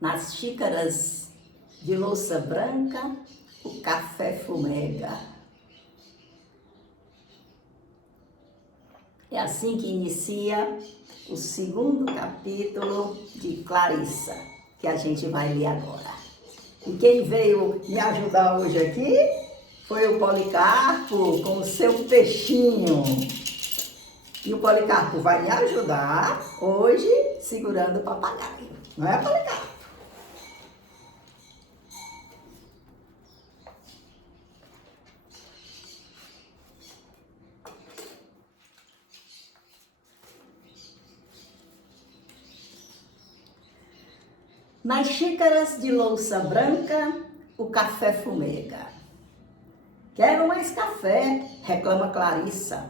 Nas xícaras de louça branca, o café fumega. É assim que inicia o segundo capítulo de Clarissa, que a gente vai ler agora. E quem veio me ajudar hoje aqui foi o Policarpo com o seu peixinho. E o Policarpo vai me ajudar hoje segurando o papagaio. Não é, Policarpo? Nas xícaras de louça branca, o café fumega. Quero mais café, reclama Clarissa.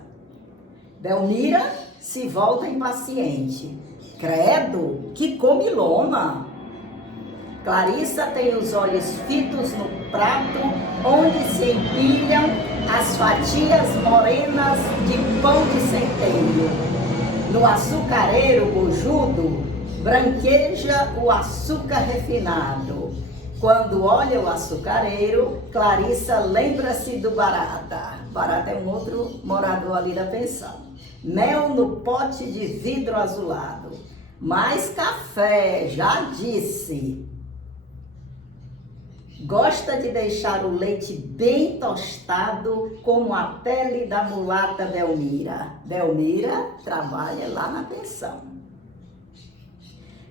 Belmira se volta impaciente. Credo, que comilona! Clarissa tem os olhos fitos no prato onde se empilham as fatias morenas de pão de centeio. No açucareiro bojudo, branqueja o açúcar refinado. Quando olha o açucareiro, Clarissa lembra-se do Barata. Barata é um outro morador ali da pensão. Mel no pote de vidro azulado. Mais café, já disse. Gosta de deixar o leite bem tostado, como a pele da mulata Belmira. Belmira trabalha lá na pensão.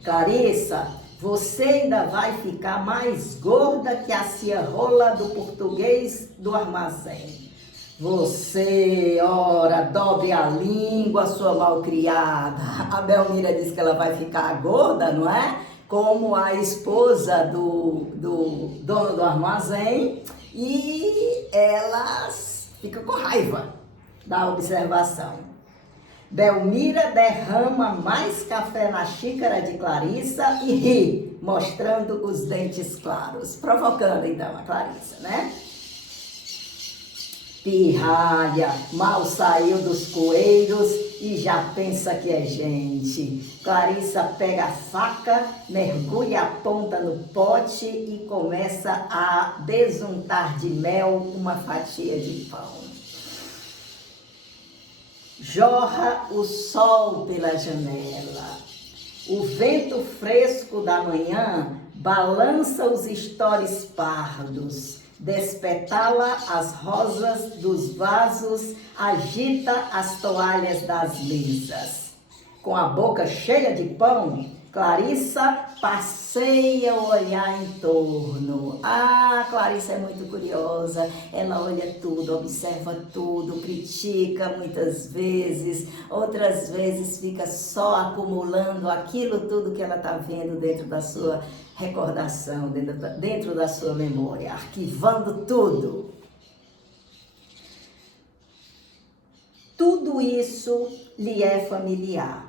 Clarissa, você ainda vai ficar mais gorda que a ciarrola do português do armazém. Você, ora, dobre a língua, sua malcriada. A Belmira diz que ela vai ficar gorda, não é? Como a esposa do dono do armazém, e ela fica com raiva da observação. Belmira derrama mais café na xícara de Clarissa e ri, mostrando os dentes claros, provocando então a Clarissa, né? Pirralha, mal saiu dos coeiros e já pensa que é gente. Clarissa pega a faca, mergulha a ponta no pote e começa a desuntar de mel uma fatia de pão. Jorra o sol pela janela. O vento fresco da manhã balança os estores pardos, despetala as rosas dos vasos, agita as toalhas das mesas. Com a boca cheia de pão, Clarissa passeia o olhar em torno. Ah, Clarissa é muito curiosa, ela olha tudo, observa tudo, critica muitas vezes, outras vezes fica só acumulando aquilo tudo que ela está vendo dentro da sua recordação, dentro da sua memória, arquivando tudo. Tudo isso lhe é familiar.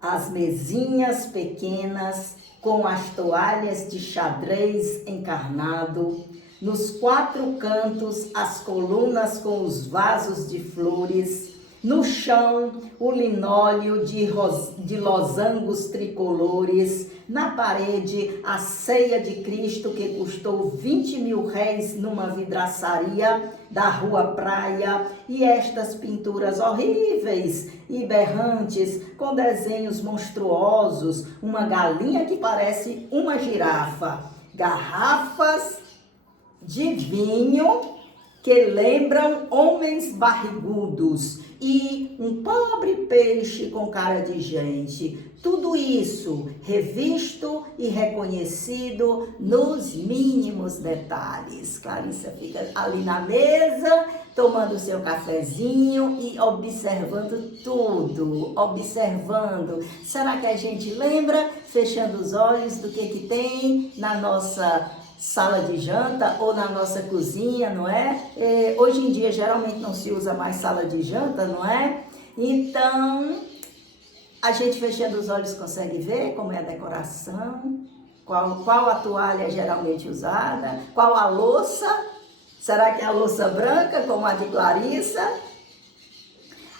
As mesinhas pequenas com as toalhas de xadrez encarnado, nos quatro cantos as colunas com os vasos de flores, no chão o linóleo de losangos tricolores, na parede a ceia de Cristo que custou 20 mil réis numa vidraçaria da Rua Praia, e estas pinturas horríveis e berrantes com desenhos monstruosos, uma galinha que parece uma girafa, garrafas de vinho que lembram homens barrigudos e um pobre peixe com cara de gente. Tudo isso revisto e reconhecido nos mínimos detalhes. Clarissa fica ali na mesa, tomando seu cafezinho e observando tudo, observando. Será que a gente lembra, fechando os olhos, do que tem na nossa sala de janta ou na nossa cozinha, não é? Hoje em dia geralmente não se usa mais sala de janta, não é? Então, a gente fechando os olhos consegue ver como é a decoração, qual a toalha geralmente usada, qual a louça. Será que é a louça branca como a de Clarissa?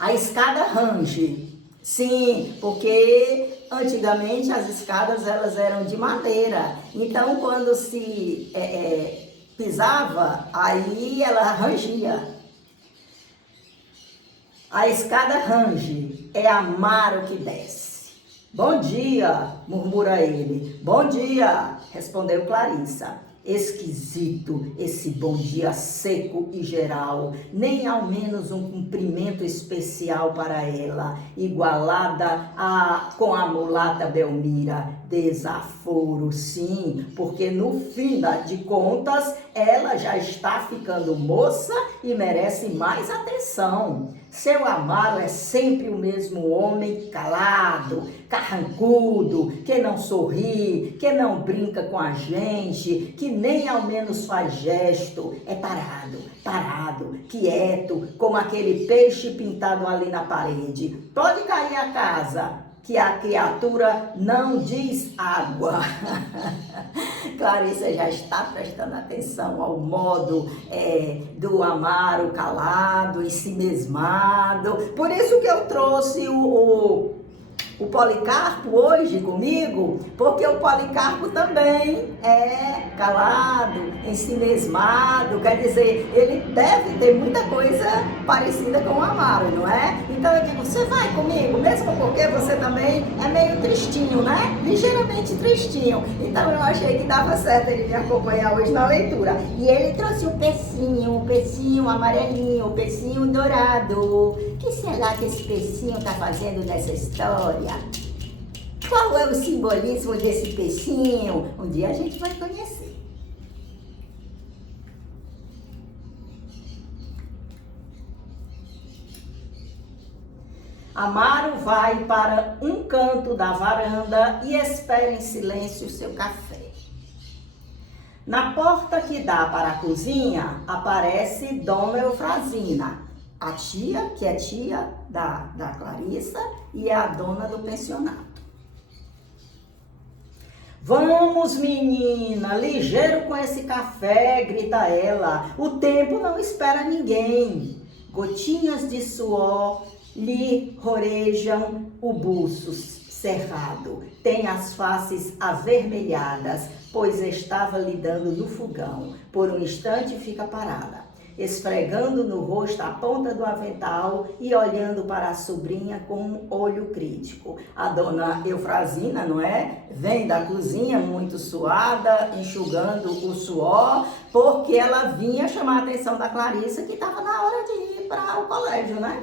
A escada range. Sim, porque antigamente as escadas elas eram de madeira. Então quando se pisava, aí ela rangia. A escada range, é Amaro que desce. Bom dia, murmura ele. Bom dia, respondeu Clarissa. Esquisito esse bom dia seco e geral, nem ao menos um cumprimento especial para ela, igualada com a mulata Belmira. Desaforo, sim, porque no fim de contas ela já está ficando moça e merece mais atenção. Seu Amaro é sempre o mesmo homem calado, carrancudo, que não sorri, que não brinca com a gente, que nem ao menos faz gesto. É parado, quieto, como aquele peixe pintado ali na parede. Pode cair a casa, que a criatura não diz água. Clarissa já está prestando atenção ao modo do Amaro calado, ensimesmado. Por isso que eu trouxe o Policarpo hoje comigo, porque o Policarpo também é calado, ensimesmado, quer dizer, ele deve ter muita coisa parecida com o Amaro, não é? Então eu digo, você vai comigo, mesmo porque você também é meio tristinho, né? Ligeiramente tristinho. Então eu achei que dava certo ele me acompanhar hoje na leitura. E ele trouxe um peixinho amarelinho, um peixinho dourado. O que será que esse peixinho está fazendo nessa história? Qual é o simbolismo desse peixinho? Um dia a gente vai conhecer. Amaro vai para um canto da varanda e espera em silêncio o seu café. Na porta que dá para a cozinha, aparece Dona Eufrazina, a tia, que é tia da Clarissa e é a dona do pensionato. Vamos, menina, ligeiro com esse café, grita ela. O tempo não espera ninguém. Gotinhas de suor lhe rorejam o buço cerrado. Tem as faces avermelhadas, pois estava lidando no fogão. Por um instante fica parada, esfregando no rosto a ponta do avental e olhando para a sobrinha com um olho crítico. A dona Eufrazina, não é? Vem da cozinha muito suada, enxugando o suor, porque ela vinha chamar a atenção da Clarissa, que estava na hora de ir para o colégio, né?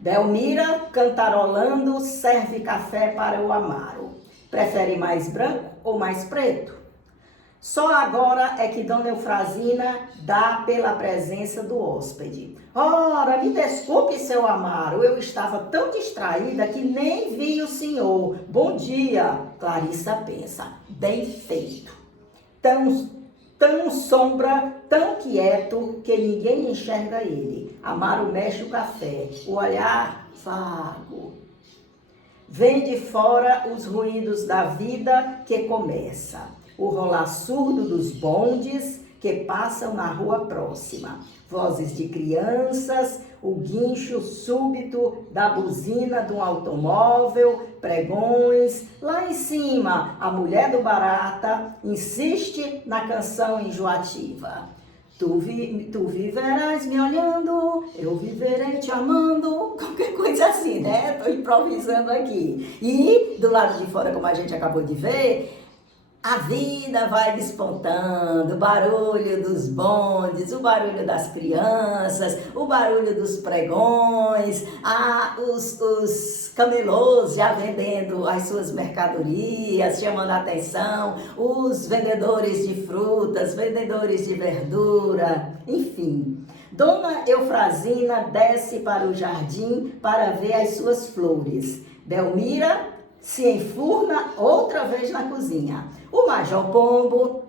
Belmira, cantarolando, serve café para o Amaro. Prefere mais branco ou mais preto? Só agora é que Dona Eufrazina dá pela presença do hóspede. Ora, me desculpe, seu Amaro, eu estava tão distraída que nem vi o senhor. Bom dia, Clarissa pensa. Bem feito. Tão sombra, tão quieto que ninguém enxerga ele. Amaro mexe o café, o olhar vago. Vem de fora os ruídos da vida que começa. O rolar surdo dos bondes que passam na rua próxima. Vozes de crianças, o guincho súbito da buzina de um automóvel, pregões. Lá em cima, a mulher do Barata insiste na canção enjoativa. Tu viverás me olhando, eu viverei te amando, qualquer coisa assim, né? Tô improvisando aqui. E do lado de fora, como a gente acabou de ver, a vida vai despontando, o barulho dos bondes, o barulho das crianças, o barulho dos pregões, os camelôs já vendendo as suas mercadorias, chamando a atenção, os vendedores de frutas, vendedores de verdura, enfim. Dona Eufrazina desce para o jardim para ver as suas flores. Belmira se enfurna outra vez na cozinha. O Major Pombo,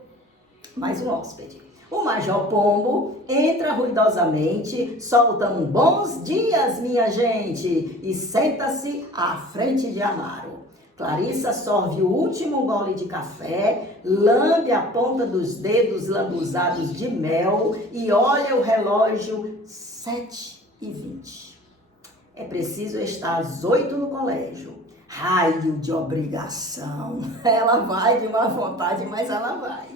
mais um hóspede. O Major Pombo entra ruidosamente, solta um bons dias, minha gente, e senta-se à frente de Amaro. Clarissa sorve o último gole de café, lambe a ponta dos dedos lambuzados de mel e olha o relógio 7h20. é preciso estar às 8 no colégio. Raio de obrigação. Ela vai de má vontade, mas ela vai.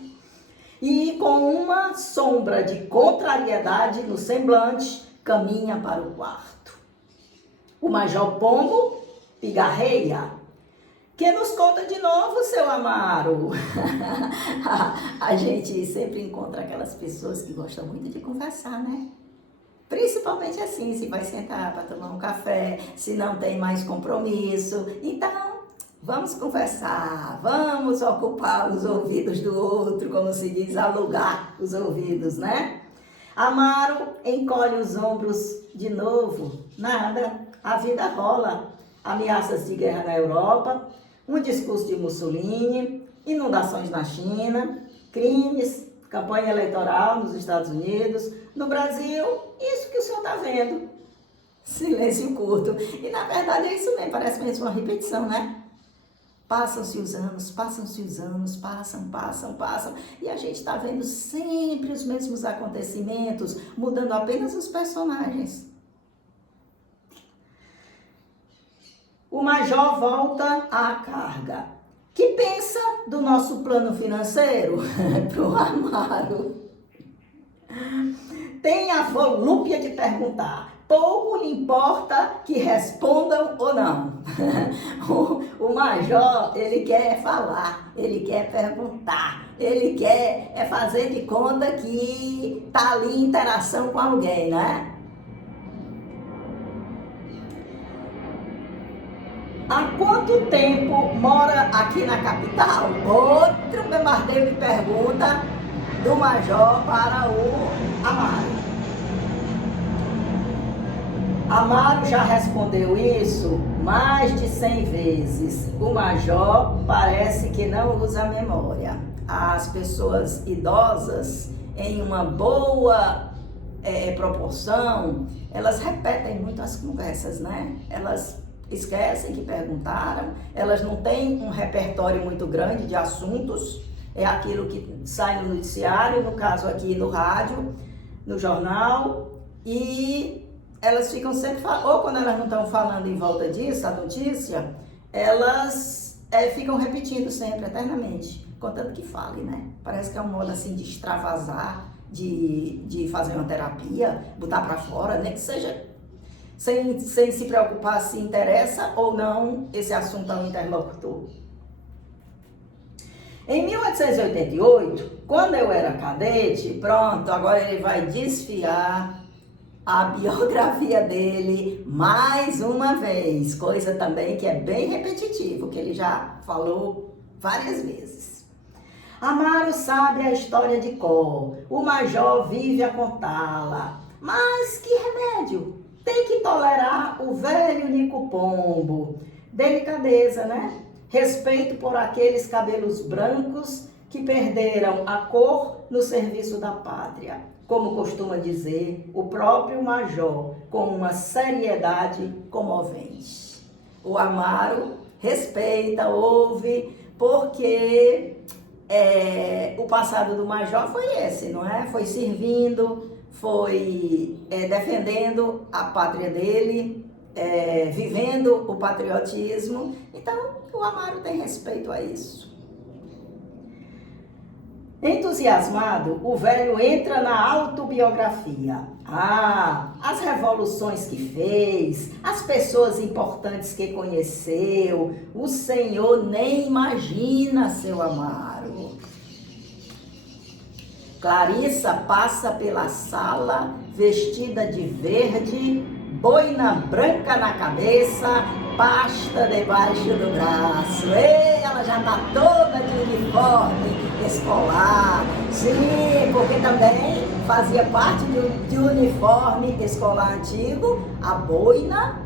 E com uma sombra de contrariedade no semblante, caminha para o quarto. O Major Pombo pigarreia. Que nos conta de novo, seu Amaro? A gente sempre encontra aquelas pessoas que gostam muito de conversar, né? Principalmente assim, se vai sentar para tomar um café, se não tem mais compromisso. Então, vamos conversar, vamos ocupar os ouvidos do outro, como se diz, alugar os ouvidos, né? Amaro encolhe os ombros de novo. Nada, a vida rola. Ameaças de guerra na Europa, um discurso de Mussolini, inundações na China, crimes, campanha eleitoral nos Estados Unidos, no Brasil, isso que o senhor está vendo. Silêncio curto. E na verdade é isso mesmo, parece mesmo uma repetição, né? Passam-se os anos, passam, e a gente está vendo sempre os mesmos acontecimentos, mudando apenas os personagens. O Major volta à carga. Que pensa do nosso plano financeiro? Pro Amaro. Tem a volúpia de perguntar. Pouco lhe importa que respondam ou não. O Major, ele quer falar, ele quer perguntar, ele quer fazer de conta que tá ali em interação com alguém, né? Há quanto tempo mora aqui na capital? Outro bombardeio de pergunta do Major para o Amaro. Amaro já respondeu isso mais de 100 vezes. O Major parece que não usa a memória. As pessoas idosas, em uma boa proporção, elas repetem muito as conversas, né? Elas esquecem que perguntaram, elas não têm um repertório muito grande de assuntos, é aquilo que sai no noticiário, no caso aqui no rádio, no jornal, e elas ficam sempre, ou quando elas não estão falando em volta disso, a notícia, elas ficam repetindo sempre, eternamente, contanto que fale, né? Parece que é um modo assim de extravasar, de fazer uma terapia, botar pra fora, né? Que seja sem se preocupar se interessa ou não esse assunto ao interlocutor. Em 1888, quando eu era cadete, pronto, agora ele vai desfiar a biografia dele mais uma vez, coisa também que é bem repetitivo, que ele já falou várias vezes. Amaro sabe a história de cor, o Major vive a contá-la, mas que remédio? Tem que tolerar o velho Nico Pombo. Delicadeza, né? Respeito por aqueles cabelos brancos que perderam a cor no serviço da pátria. Como costuma dizer o próprio Major, com uma seriedade comovente. O Amaro respeita, ouve, porque o passado do Major foi esse, não é? Foi servindo, foi defendendo a pátria dele, vivendo o patriotismo. Então, o Amaro tem respeito a isso. Entusiasmado, o velho entra na autobiografia. As revoluções que fez, as pessoas importantes que conheceu, o senhor nem imagina, seu Amaro. Clarissa passa pela sala, vestida de verde, boina branca na cabeça, pasta debaixo do braço. Ela já está toda de uniforme escolar. Sim, porque também fazia parte de uniforme escolar antigo, a boina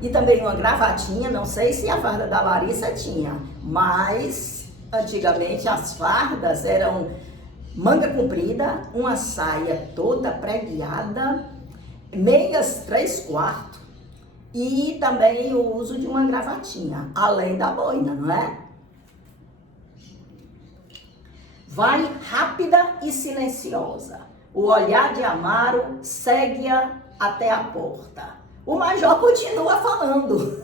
e também uma gravatinha. Não sei se a farda da Larissa tinha, mas antigamente as fardas eram manga comprida, uma saia toda preguiada, meias 3/4 e também o uso de uma gravatinha, além da boina, não é? Vai rápida e silenciosa. O olhar de Amaro segue-a até a porta. O major continua falando.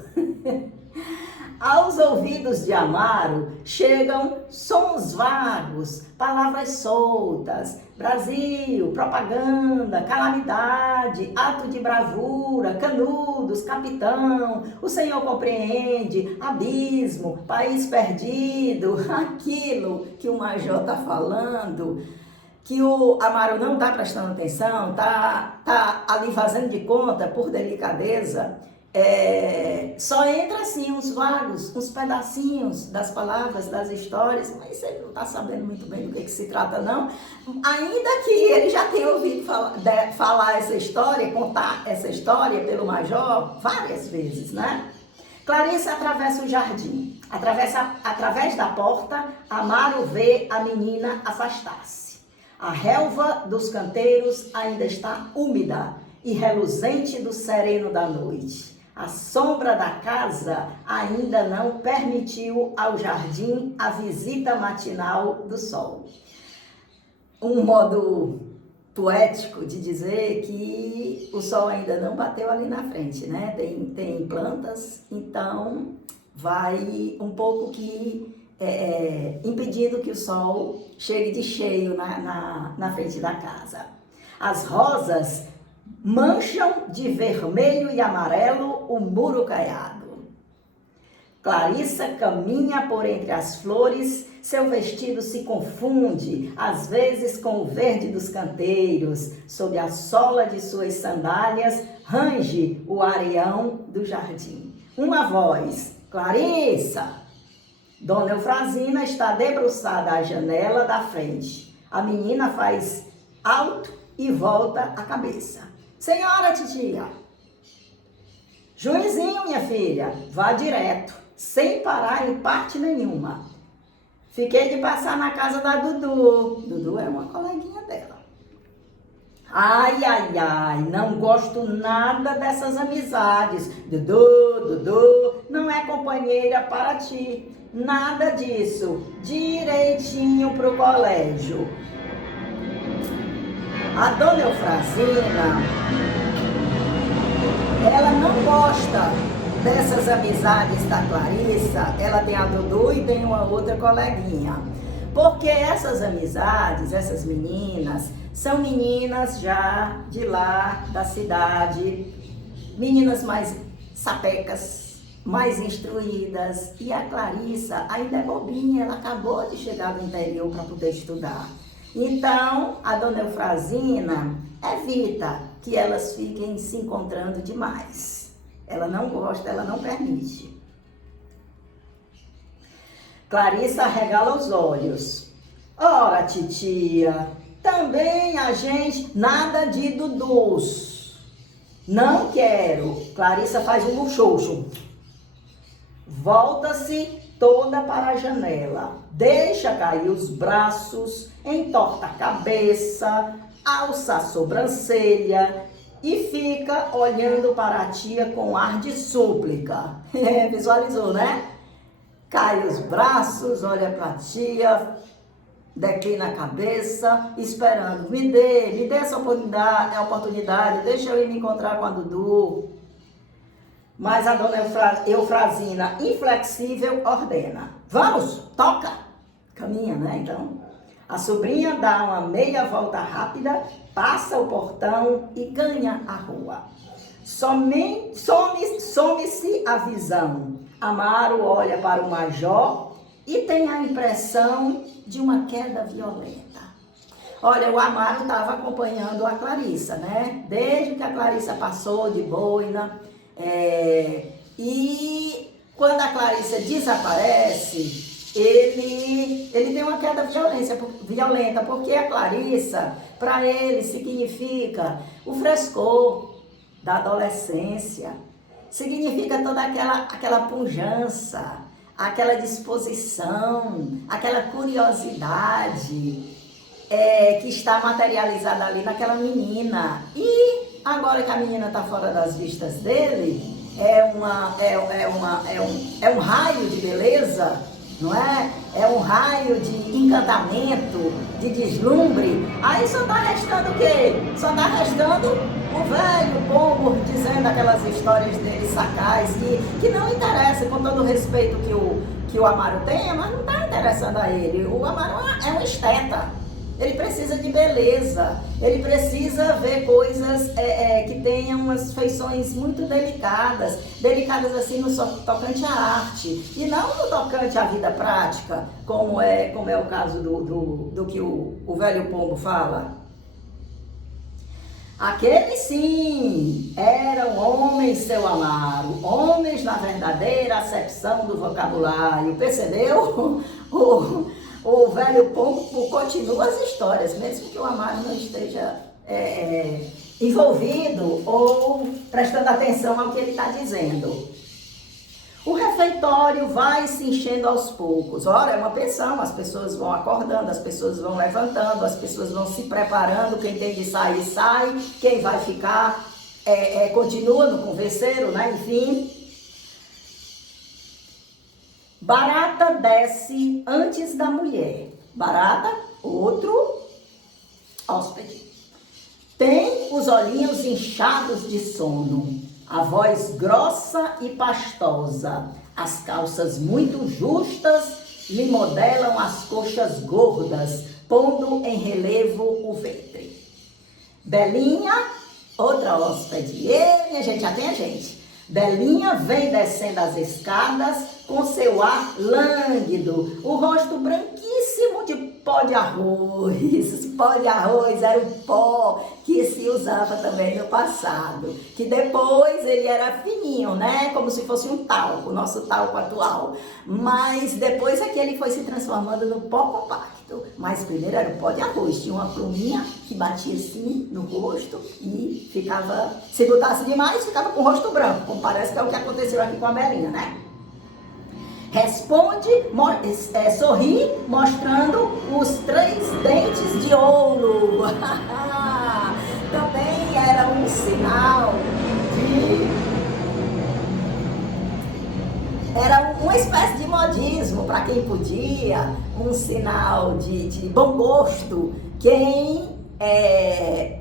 Aos ouvidos de Amaro chegam sons vagos, palavras soltas, Brasil, propaganda, calamidade, ato de bravura, canudos, capitão, o Senhor compreende, abismo, país perdido, aquilo que o major está falando, que o Amaro não está prestando atenção, tá ali fazendo de conta por delicadeza. Só entra assim uns vagos, uns pedacinhos das palavras, das histórias, mas ele não está sabendo muito bem do que se trata não, ainda que ele já tenha ouvido falar essa história, contar essa história pelo major várias vezes, né? Clarissa atravessa o jardim, através da porta, Amaro vê a menina afastar-se. A relva dos canteiros ainda está úmida e reluzente do sereno da noite. A sombra da casa ainda não permitiu ao jardim a visita matinal do sol. Um modo poético de dizer que o sol ainda não bateu ali na frente, né? Tem plantas, então vai um pouco que impedindo que o sol chegue de cheio na frente da casa. As rosas mancham de vermelho e amarelo o muro caiado. Clarissa caminha por entre as flores, seu vestido se confunde, às vezes com o verde dos canteiros, sob a sola de suas sandálias, range o areião do jardim. Uma voz, Clarissa! Dona Eufrazina está debruçada à janela da frente. A menina faz alto e volta a cabeça. Senhora titia, juizinho, minha filha, vá direto, sem parar em parte nenhuma. Fiquei de passar na casa da Dudu. Dudu é uma coleguinha dela. Ai, ai, ai, não gosto nada dessas amizades. Dudu, não é companheira para ti. Nada disso. Direitinho pro colégio. A dona Eufrazina, ela não gosta dessas amizades da Clarissa. Ela tem a Dudu e tem uma outra coleguinha. Porque essas amizades, essas meninas, são meninas já de lá da cidade, meninas mais sapecas, mais instruídas. E a Clarissa ainda é bobinha, ela acabou de chegar do interior para poder estudar. Então, a dona Eufrazina evita que elas fiquem se encontrando demais. Ela não gosta, ela não permite. Clarissa regala os olhos. Ora, titia, também a gente, nada de Dudus. Não quero. Clarissa faz um luxoxo. Volta-se toda para a janela. Deixa cair os braços, entorta a cabeça, alça a sobrancelha e fica olhando para a tia com ar de súplica. Visualizou, né? Cai os braços, olha para a tia, declina a cabeça, esperando. Me dê essa oportunidade, deixa eu ir me encontrar com a Dudu. Mas a dona Eufrazina, inflexível, ordena. Vamos, toca! Caminha, né, então? A sobrinha dá uma meia volta rápida, passa o portão e ganha a rua. Some-se a visão. Amaro olha para o major e tem a impressão de uma queda violenta. Olha, o Amaro estava acompanhando a Clarissa, né? Desde que a Clarissa passou de boina. E quando a Clarissa desaparece, ele tem uma queda violenta, porque a Clarissa, para ele, significa o frescor da adolescência, significa toda aquela pujança, aquela disposição, aquela curiosidade que está materializada ali naquela menina. E agora que a menina está fora das vistas dele, é um raio de beleza não é? É um raio de encantamento, de deslumbre. Aí só está restando o quê? Só está restando o velho pombo dizendo aquelas histórias dele sacais que não interessa, com todo o respeito que o Amaro tenha, mas não está interessando a ele. O Amaro é um esteta. Ele precisa de beleza, ele precisa ver coisas que tenham umas feições muito delicadas assim no tocante à arte, e não no tocante à vida prática, como é o caso do que o velho pombo fala. Aqueles sim eram homens, seu Amaro, homens na verdadeira acepção do vocabulário, percebeu? O velho pombo continua as histórias, mesmo que o Amaro não esteja envolvido ou prestando atenção ao que ele está dizendo. O refeitório vai se enchendo aos poucos. Ora, é uma pensão, as pessoas vão acordando, as pessoas vão levantando, as pessoas vão se preparando, quem tem de sair, sai, quem vai ficar continua no converseiro, né? Enfim. Barata desce antes da mulher. Barata, outro hóspede. Tem os olhinhos inchados de sono, a voz grossa e pastosa, as calças muito justas lhe modelam as coxas gordas, pondo em relevo o ventre. Belinha, outra hóspede. Minha gente, já tem a gente. Belinha vem descendo as escadas com seu ar lânguido, o rosto branquíssimo de pó de arroz. Pó de arroz era o pó que se usava também no passado, que depois ele era fininho, né? Como se fosse um talco, o nosso talco atual. Mas depois é que ele foi se transformando no pó compacto. Mas primeiro era o pó de arroz, tinha uma pluminha que batia assim no rosto e ficava, se botasse demais, ficava com o rosto branco, como parece que é o que aconteceu aqui com a Belinha, né? Responde, sorri, mostrando os 3 dentes de ouro. Também era um sinal Era uma espécie de modismo para quem podia, um sinal de bom gosto. Quem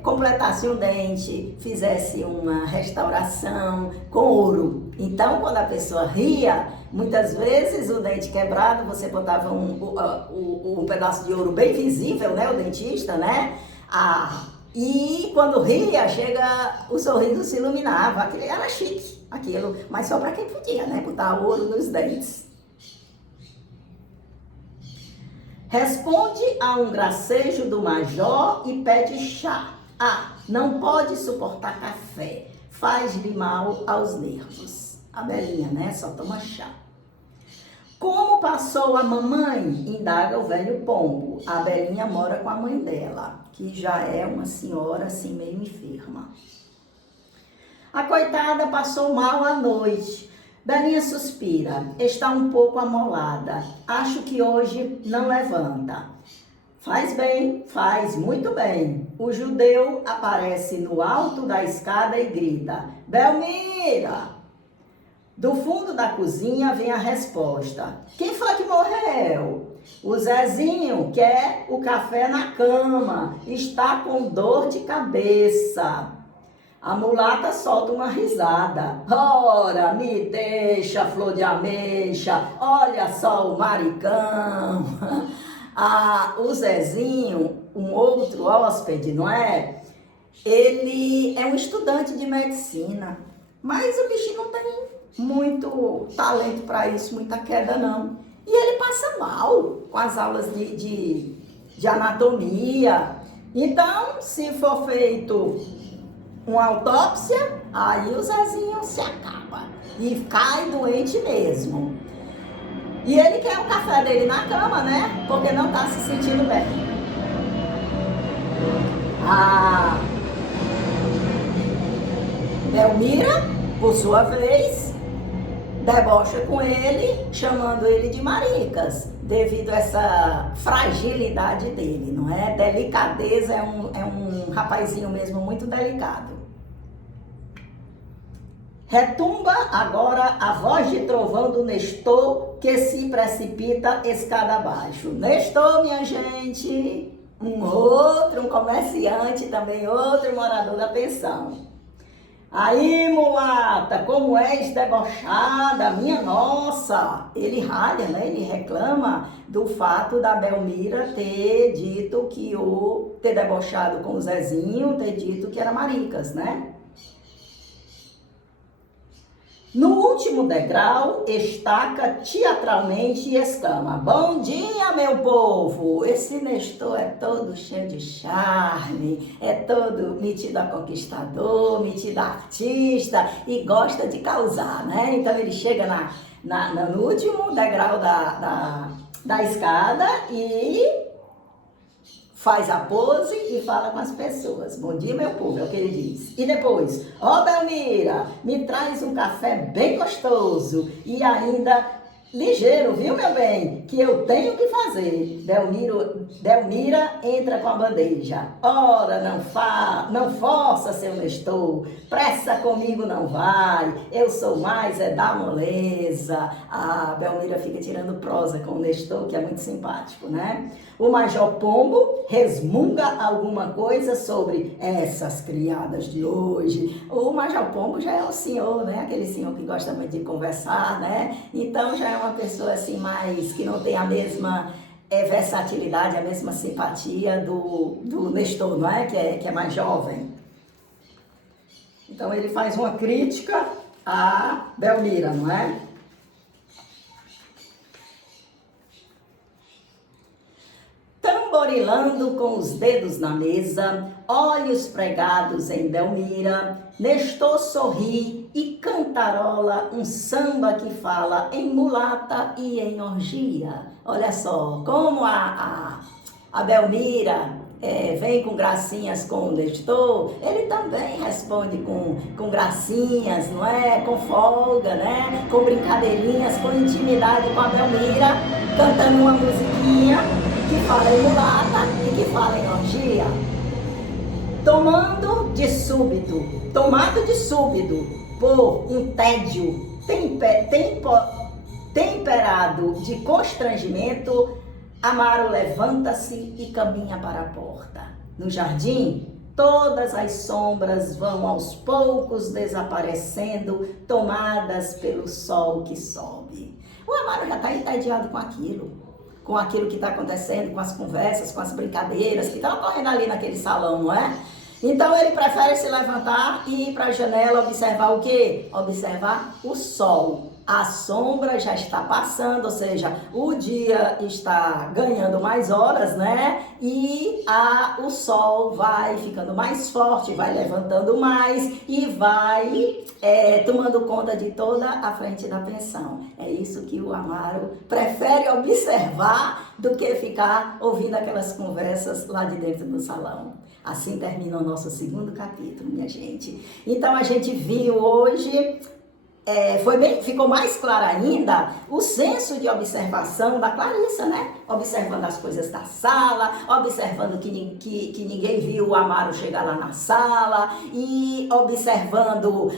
completasse um dente, fizesse uma restauração com ouro. Então, quando a pessoa ria, muitas vezes o dente quebrado, você botava um pedaço de ouro bem visível, né? O dentista, né? E quando ria, o sorriso se iluminava. Aquilo era chique, mas só para quem podia, né? Botar ouro nos dentes. Responde a um gracejo do major e pede chá. Não pode suportar café, faz-lhe mal aos nervos. A Belinha, né? Só toma chá. Como passou a mamãe? Indaga o velho pombo. A Belinha mora com a mãe dela, que já é uma senhora assim meio enferma. A coitada passou mal a noite. Belinha suspira, está um pouco amolada. Acho que hoje não levanta. Faz bem, faz muito bem. O judeu aparece no alto da escada e grita: Belmira! Do fundo da cozinha vem a resposta: quem foi que morreu? O Zezinho quer o café na cama, está com dor de cabeça. A mulata solta uma risada. Ora, me deixa, flor de ameixa, olha só o maricão. O Zezinho, um outro hóspede, não é? Ele é um estudante de medicina, mas o bichinho não tem muito talento para isso, muita queda não. E ele passa mal com as aulas de anatomia. Então, se for feito uma autópsia, aí o Zezinho se acaba e cai doente mesmo. E ele quer o café dele na cama, né? Porque não está se sentindo bem. A Belmira, por sua vez, debocha com ele, chamando ele de maricas, devido a essa fragilidade dele, não é? Delicadeza, é um rapazinho mesmo muito delicado. Retumba agora a voz de trovão do Nestor, que se precipita escada abaixo. Nestor, minha gente, um comerciante, também outro morador da pensão. Aí, mulata, como és debochada, minha nossa! Ele ralha, né? Ele reclama do fato da Belmira ter dito ter debochado com o Zezinho, ter dito que era maricas, né? No último degrau, estaca teatralmente e exclama: bom dia, meu povo! Esse Nestor é todo cheio de charme, é todo metido a conquistador, metido a artista e gosta de causar, né? Então ele chega no último degrau da escada e faz a pose e fala com as pessoas. Bom dia, meu povo, é o que ele diz. E depois, Belmira, me traz um café bem gostoso e ainda ligeiro, viu, meu bem? Que eu tenho que fazer. Belmira entra com a bandeja. Ora, não força, seu Nestor. Pressa comigo não vai. Eu sou mais da moleza. A Belmira fica tirando prosa com o Nestor, que é muito simpático, né? O Major Pombo resmunga alguma coisa sobre essas criadas de hoje. O Major Pombo já é um senhor, né? Aquele senhor que gosta muito de conversar, né? Então já é uma pessoa assim mais que não tem a mesma versatilidade, a mesma simpatia do Nestor, não é? Que é mais jovem. Então ele faz uma crítica a Belmira, não é? Tamborilando com os dedos na mesa, olhos pregados em Belmira, Nestor sorri e cantarola um samba que fala em mulata e em orgia. Olha só, como a Belmira vem com gracinhas com o Nestor, ele também responde com gracinhas, não é? Com folga, né? Com brincadeirinhas, com intimidade com a Belmira, cantando uma musiquinha que fala em mulata e que fala em orgia. Tomado de súbito por um tédio temperado de constrangimento, Amaro levanta-se e caminha para a porta. No jardim, todas as sombras vão aos poucos desaparecendo, tomadas pelo sol que sobe. O Amaro já está entediado com aquilo que está acontecendo, com as conversas, com as brincadeiras que estão ocorrendo ali naquele salão, não é? Então ele prefere se levantar e ir para a janela observar o quê? Observar o sol. A sombra já está passando, ou seja, o dia está ganhando mais horas, né? E o sol vai ficando mais forte, vai levantando mais e vai tomando conta de toda a frente da pensão. É isso que o Amaro prefere observar do que ficar ouvindo aquelas conversas lá de dentro do salão. Assim termina o nosso segundo capítulo, minha gente. Então a gente viu hoje... ficou mais claro ainda o senso de observação da Clarissa, né? Observando as coisas da sala, observando que ninguém viu o Amaro chegar lá na sala e observando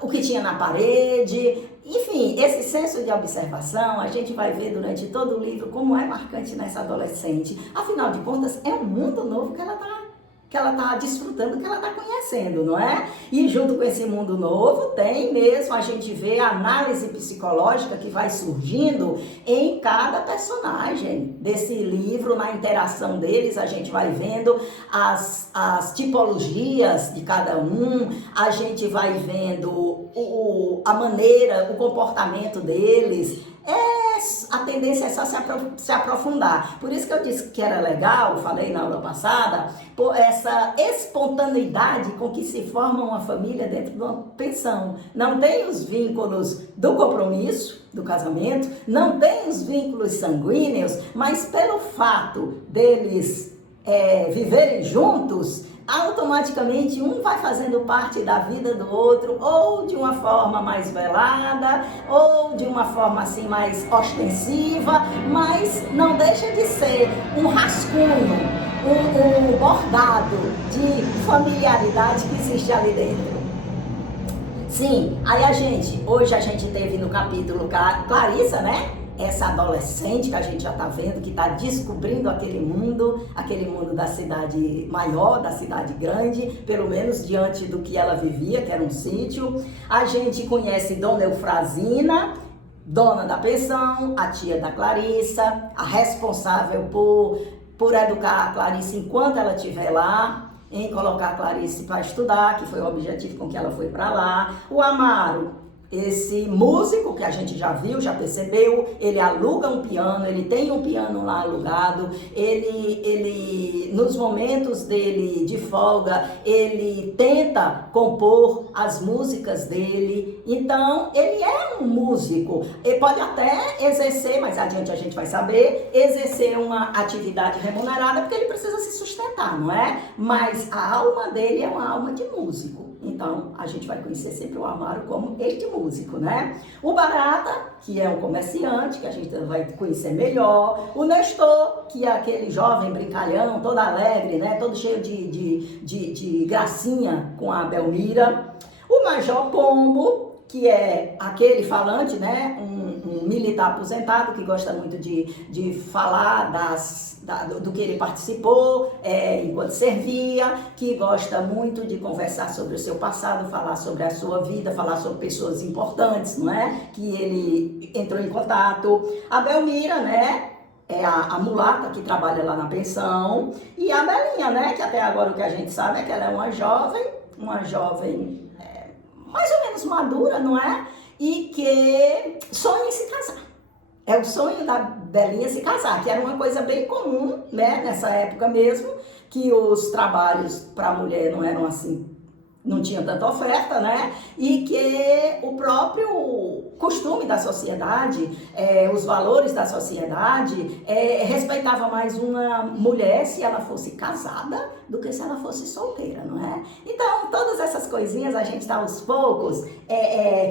o que tinha na parede. Enfim, esse senso de observação a gente vai ver durante todo o livro como é marcante nessa adolescente. Afinal de contas, é um mundo novo que ela está desfrutando, que ela está conhecendo, não é? E junto com esse mundo novo, tem mesmo, a gente vê a análise psicológica que vai surgindo em cada personagem desse livro, na interação deles, a gente vai vendo as tipologias de cada um, a gente vai vendo a maneira, o comportamento deles. A tendência é só se aprofundar. Por isso que eu disse que era legal, falei na aula passada, por essa espontaneidade com que se forma uma família dentro de uma pensão. Não tem os vínculos do compromisso, do casamento, não tem os vínculos sanguíneos, mas pelo fato deles viverem juntos, automaticamente um vai fazendo parte da vida do outro, ou de uma forma mais velada, ou de uma forma assim mais ostensiva, mas não deixa de ser um rascunho, um bordado de familiaridade que existe ali dentro. Sim, aí hoje a gente teve no capítulo Clarissa, né? Essa adolescente que a gente já tá vendo, que tá descobrindo aquele mundo da cidade maior, da cidade grande, pelo menos diante do que ela vivia, que era um sítio. A gente conhece Dona Eufrazina, dona da pensão, a tia da Clarissa, a responsável por educar a Clarissa enquanto ela estiver lá, em colocar a Clarice para estudar, que foi o objetivo com que ela foi para lá. O Amaro, esse músico que a gente já viu, já percebeu, ele aluga um piano, ele tem um piano lá alugado, ele nos momentos dele de folga, ele tenta compor as músicas dele. Então, ele é um músico. Ele pode até exercer, mais adiante a gente vai saber, exercer uma atividade remunerada, porque ele precisa se sustentar, não é? Mas a alma dele é uma alma de músico. Então, a gente vai conhecer sempre o Amaro como este músico, né? O Barata, que é um comerciante, que a gente vai conhecer melhor. O Nestor, que é aquele jovem brincalhão, todo alegre, né? Todo cheio de gracinha com a Belmira. O Major Pombo, que é aquele falante, né? Um militar aposentado que gosta muito de falar do que ele participou enquanto servia, que gosta muito de conversar sobre o seu passado, falar sobre a sua vida, falar sobre pessoas importantes, não é? Que ele entrou em contato. A Belmira, né? É a mulata que trabalha lá na pensão. E a Belinha, né? Que até agora o que a gente sabe é que ela é uma jovem mais ou menos madura, não é? E que sonha em se casar. É o sonho da Belinha se casar, que era uma coisa bem comum, né? Nessa época mesmo, que os trabalhos para a mulher não eram assim, não tinha tanta oferta, né? E que o próprio costume da sociedade, os valores da sociedade, respeitava mais uma mulher se ela fosse casada do que se ela fosse solteira, não é? Então, todas essas coisinhas a gente está aos poucos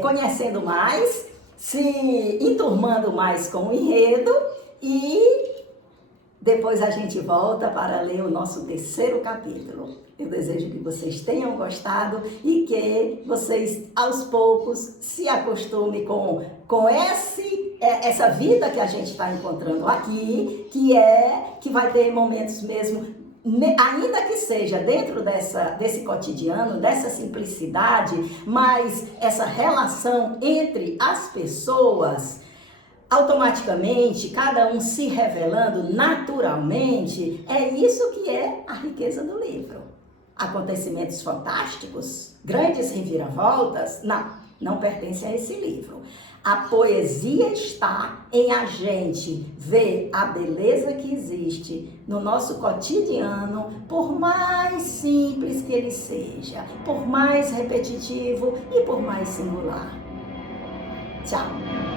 conhecendo mais, se enturmando mais com o enredo e depois a gente volta para ler o nosso terceiro capítulo. Eu desejo que vocês tenham gostado e que vocês, aos poucos, se acostumem com essa vida que a gente está encontrando aqui, que vai ter momentos mesmo, ainda que seja dentro desse cotidiano, dessa simplicidade, mas essa relação entre as pessoas, automaticamente, cada um se revelando naturalmente, é isso que é a riqueza do livro. Acontecimentos fantásticos, grandes reviravoltas, não pertence a esse livro. A poesia está em a gente ver a beleza que existe no nosso cotidiano, por mais simples que ele seja, por mais repetitivo e por mais singular. Tchau!